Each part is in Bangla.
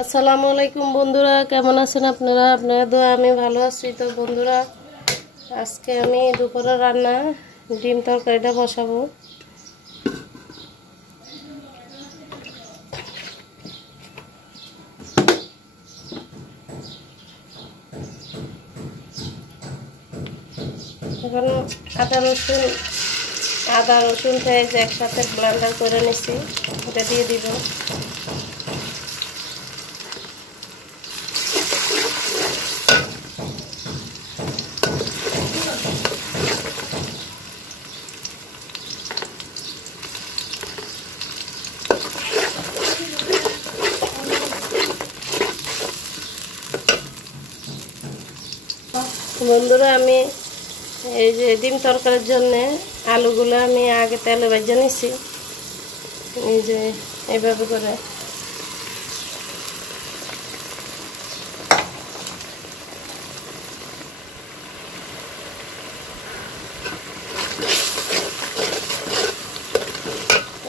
আসসালামু আলাইকুম বন্ধুরা, কেমন আছেন আপনারা? আপনারা দোয়া আমি ভালো আছি। তো বন্ধুরা, আজকে আমি দুপুরে রান্না ডিম তরকারিটা বসাবো। এখন আদা রসুন পেঁয়াজ একসাথে ব্লেন্ডার করে নিচ্ছি, এটা দিয়ে দিব। বন্ধুরা, আমি এই যে ডিম তরকারির জন্য আলুগুলো আমি আগে তেলে ভেজে নিছি, এই যে এইভাবে করে।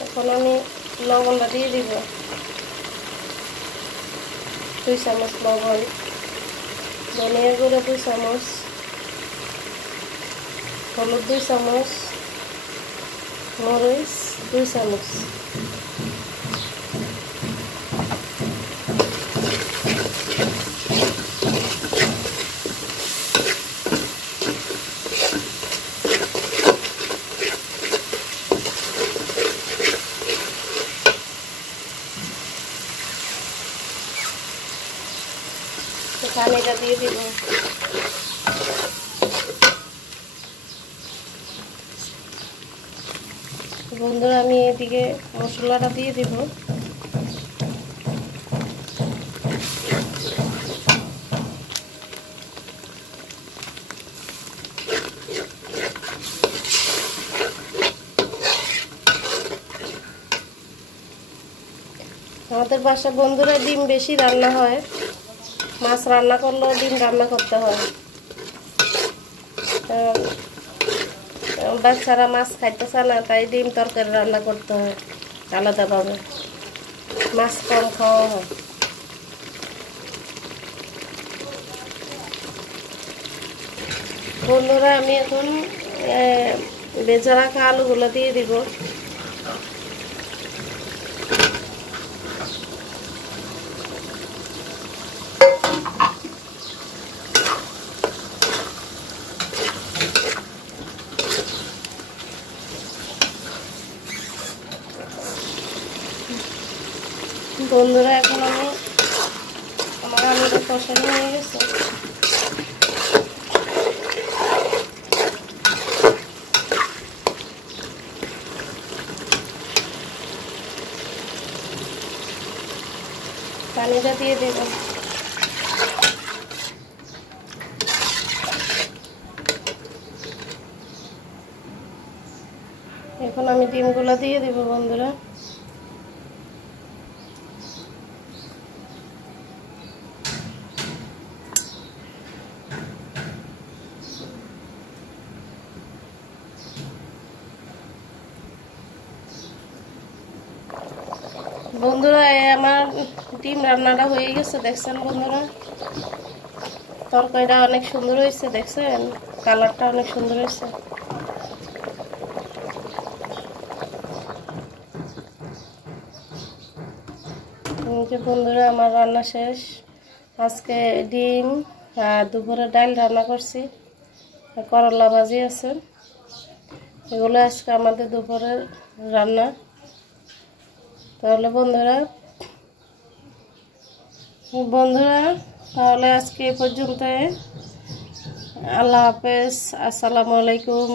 এখন আমি লবণটা দিয়ে দিব, 2 চামচ লবণ, ধনিয়ার গুঁড়ো 2 চামচ, হলুদ 2 চামচ, মরিচ 2 চামচ। পানিটা দিয়ে দিব। বন্ধুরা, আমি এদিকে মশলাটা দিয়ে দিব। আমাদের বাসা বন্ধুরা ডিম বেশি রান্না হয়, মাছ রান্না করলেও ডিম রান্না করতে হয়। বাচ্চারা মাছ খাইতেছে না, তাই ডিম তরকারি রান্না করতে হয় আলাদাভাবে, মাছ কম খাওয়া হয়। বন্ধুরা, আমি এখন ভেজে রাখা আলুগুলো দিয়ে দিব। বন্ধুরা, এখন আমার আলুটা কষানো হয়ে গেছে। পানিটা দিয়ে দেব। এখন আমি ডিমগুলো দিয়ে দেব বন্ধুরা। বন্ধুরা, আমার ডিম রান্নাটা হয়ে গেছে, দেখছেন বন্ধুরা? তরকারিটা অনেক সুন্দর হয়েছে, দেখছেন? কালারটা অনেক সুন্দর হয়েছে। বন্ধুরা, আমার রান্না শেষ। আজকে ডিম আর দুপুরে ডাল রান্না করছি, করলা ভাজি আছে। এগুলো আজকে আমাদের দুপুরের রান্না। তাহলে বন্ধুরা তাহলে আজকে এ পর্যন্ত। আল্লাহ হাফেজ, আসসালামু আলাইকুম।